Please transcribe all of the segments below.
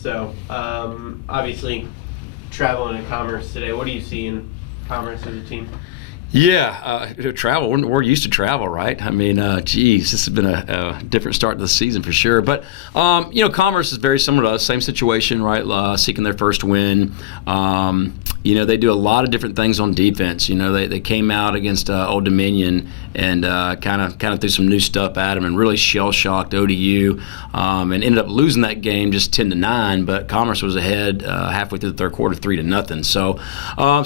So, obviously, traveling in Commerce today. What do you see in Commerce as a team? Yeah, travel. We're used to travel, right? I mean, geez, this has been a different start to the season for sure. But, Commerce is very similar to us. Same situation, right? Seeking their first win. They do a lot of different things on defense. They came out against Old Dominion and kind of threw some new stuff at them and really shell-shocked ODU and ended up losing that game just 10-9. But Commerce was ahead halfway through the third quarter, 3-0. So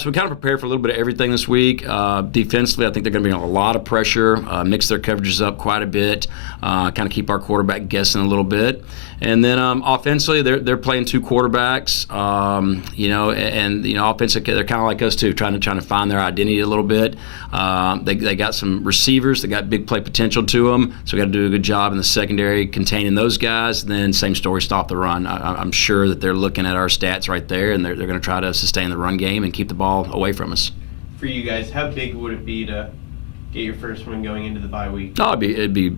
we kind of prepared for a little bit of everything this week. Defensively, I think they're going to be on a lot of pressure, mix their coverages up quite a bit, kind of keep our quarterback guessing a little bit. And then offensively, they're playing two quarterbacks, offensively they're kind of like us too, trying to find their identity a little bit. They got some receivers that got big play potential to them, so we got to do a good job in the secondary containing those guys. And then same story, stop the run. I'm sure that they're looking at our stats right there, and they're going to try to sustain the run game and keep the ball away from us. For you guys, how big would it be to get your first one going into the bye week? Oh, it'd be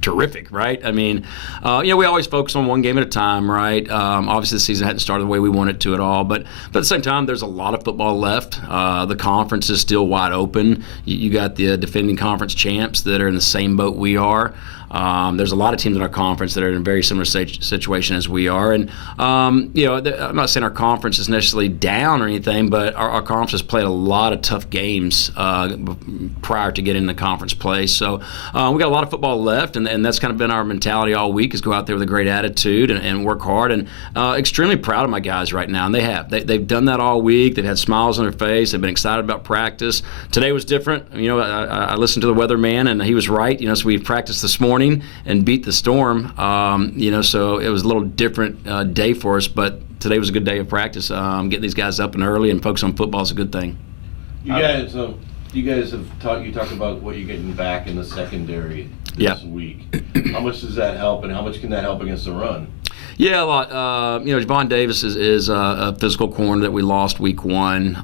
terrific, right? I mean, we always focus on one game at a time, right? Obviously, the season hadn't started the way we want it to at all, but at the same time, there's a lot of football left. The conference is still wide open. You got the defending conference champs that are in the same boat we are. There's a lot of teams in our conference that are in a very similar situation as we are. And, I'm not saying our conference is necessarily down or anything, but our conference has played a lot of tough games prior to getting into conference play. So we got a lot of football left, and that's kind of been our mentality all week, is go out there with a great attitude and work hard. And extremely proud of my guys right now, and they have. They've done that all week. They've had smiles on their face. They've been excited about practice. Today was different. I listened to the weatherman, and he was right. So we practiced this morning and beat the storm, so it was a little different day for us, but today was a good day of practice. Getting these guys up and early and focus on football is a good thing. You guys have talked about what you're getting back in the secondary this week. How much does that help, and how much can that help against the run? Yeah, a lot. Javon Davis is a physical corner that we lost week one.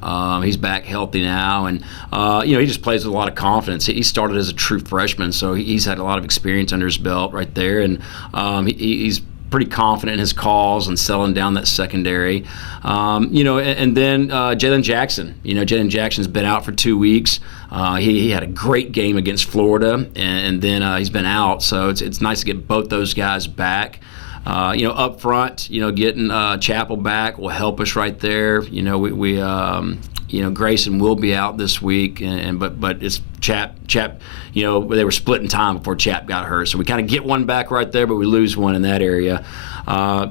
He's back healthy now, and he just plays with a lot of confidence. He started as a true freshman, so he's had a lot of experience under his belt right there, and he's pretty confident in his calls and selling down that secondary. And then Jalen Jackson. Jalen Jackson's been out for 2 weeks. He had a great game against Florida, and then he's been out, so it's nice to get both those guys back. Up front, getting Chappell back will help us right there. We Grayson will be out this week, but it's Chap. They were splitting time before Chap got hurt, so we kind of get one back right there, but we lose one in that area.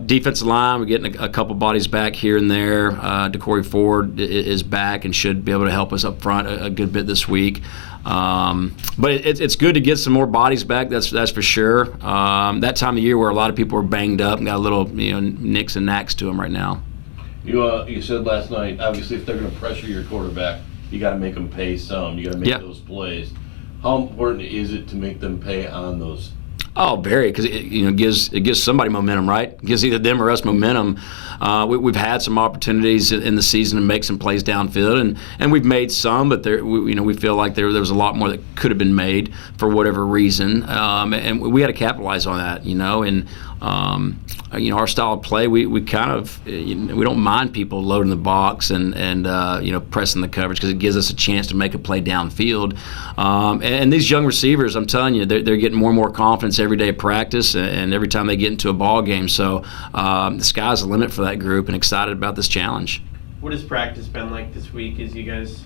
Defensive line, we're getting a couple bodies back here and there. DeCorey Ford is back and should be able to help us up front a good bit this week. But it's good to get some more bodies back. That's for sure. That time of year where a lot of people are banged up and got a little nicks and knacks to them right now. You said last night, obviously, if they're going to pressure your quarterback, you got to make them pay some. You got to make those plays. How important is it to make them pay on those? Oh, very, because it gives somebody momentum, right? It gives either them or us momentum. We've had some opportunities in the season to make some plays downfield, and we've made some, but we feel like there was a lot more that could have been made for whatever reason, and we had to capitalize on that, our style of play, we kind of we don't mind people loading the box and pressing the coverage, because it gives us a chance to make a play downfield. And these young receivers, I'm telling you, they're getting more and more confidence every day of practice and every time they get into a ball game. So the sky's the limit for that group, and excited about this challenge. What has practice been like this week as you guys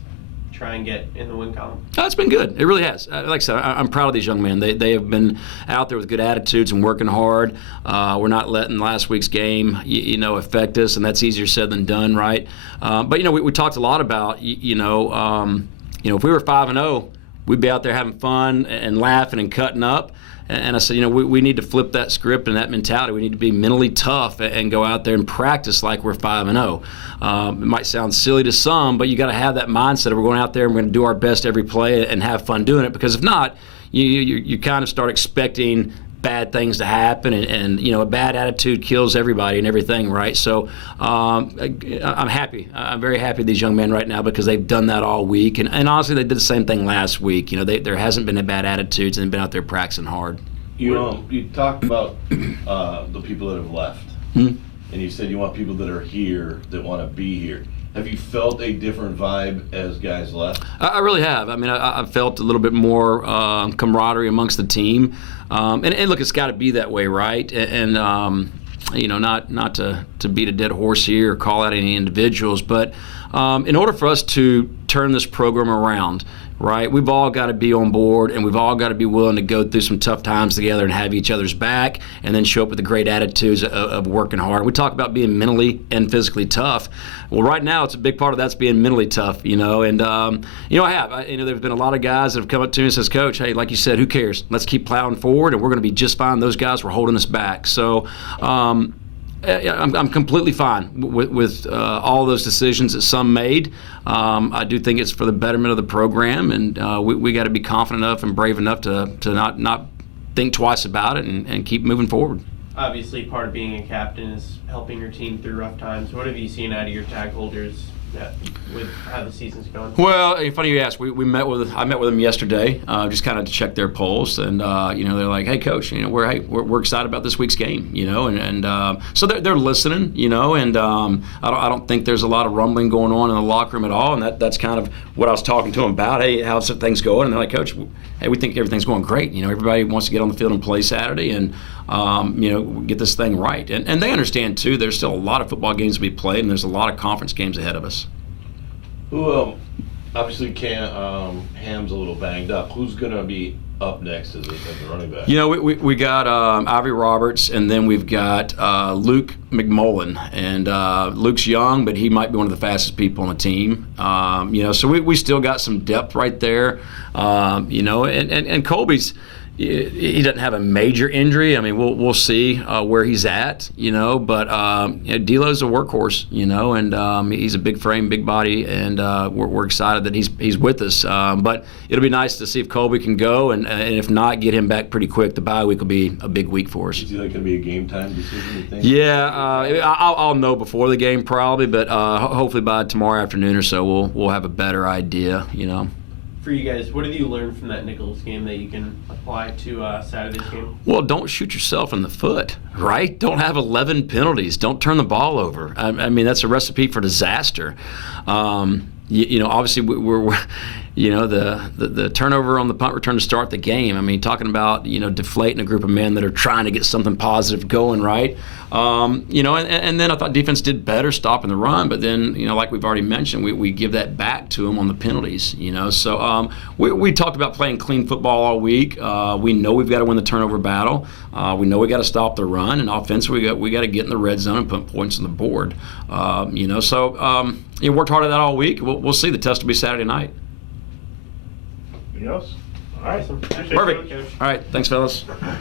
try and get in the win column? It's been good. It really has. Like I said, I'm proud of these young men. They have been out there with good attitudes and working hard. We're not letting last week's game, affect us, and that's easier said than done, right? But we talked a lot about, if we were 5-0, we'd be out there having fun and laughing and cutting up. And I said, we need to flip that script and that mentality. We need to be mentally tough and go out there and practice like we're 5-0. It might sound silly to some, but you got to have that mindset of we're going out there and we're going to do our best every play and have fun doing it. Because if not, you kind of start expecting bad things to happen, and a bad attitude kills everybody and everything, right? So I'm happy. I'm very happy with these young men right now, because they've done that all week, and honestly, they did the same thing last week. There hasn't been a bad attitudes, and they've been out there practicing hard. You talked about the people that have left. Hmm. And you said you want people that are here, that want to be here. Have you felt a different vibe as guys left? I really have. I mean, I felt a little bit more camaraderie amongst the team. And look, it's got to be that way, right? And you know, not to beat a dead horse here or call out any individuals, but in order for us to turn this program around, right, we've all got to be on board, and we've all got to be willing to go through some tough times together and have each other's back, and then show up with the great attitudes of working hard. We talk about being mentally and physically tough. Well, right now, it's a big part of that's being mentally tough, you know. And you know, you know, there's been a lot of guys that have come up to me and says, "Coach, hey, like you said, who cares? Let's keep plowing forward, and we're going to be just fine. Those guys were holding us back." So. I'm completely fine with all those decisions that some made. I do think it's for the betterment of the program, and we got to be confident enough and brave enough to not think twice about it and keep moving forward. Obviously, part of being a captain is helping your team through rough times. What have you seen out of your tag holders with how the season's going? Well, funny you ask. I met with them yesterday, just kind of to check their pulse, and you know, they're like, "Hey, Coach, you know, we're excited about this week's game, you know," and so they're listening, you know, and I don't think there's a lot of rumbling going on in the locker room at all, and that's kind of what I was talking to them about. Hey, how's things going? And they're like, "Coach, hey, we think everything's going great. You know, everybody wants to get on the field and play Saturday, and you know, get this thing right." And they understand too. There's still a lot of football games to be played, and there's a lot of conference games ahead of us. Who obviously Ham's a little banged up. Who's gonna be up next as the running back? You know, we got Ivy Roberts, and then we've got Luke McMullen. And Luke's young, but he might be one of the fastest people on the team. You know, so we still got some depth right there. You know, and Colby's. He doesn't have a major injury. I mean, we'll see where he's at, you know. But you know, D'Lo's a workhorse, you know, and he's a big frame, big body, and we're excited that he's with us. But it'll be nice to see if Colby can go, and if not, get him back pretty quick. The bye week will be a big week for us. Is he like going to be a game time decision, you think? Yeah, I'll know before the game probably, but hopefully by tomorrow afternoon or so we'll have a better idea, you know. For you guys, what have you learned from that Nichols game that you can apply to Saturday's game? Well, don't shoot yourself in the foot, right? Don't have 11 penalties. Don't turn the ball over. I mean, that's a recipe for disaster. You know, obviously we're you know, the turnover on the punt return to start the game. I mean, talking about, you know, deflating a group of men that are trying to get something positive going, right? You know, and then I thought defense did better stopping the run, but then, you know, like we've already mentioned, we give that back to them on the penalties, you know. So we talked about playing clean football all week. We know we've got to win the turnover battle. We know we got to stop the run, and offensively we got to get in the red zone and put points on the board. You know, so you worked hard at that all week. We'll see. The test will be Saturday night. Anything else? All right. Awesome. Perfect. All right. Thanks, fellas.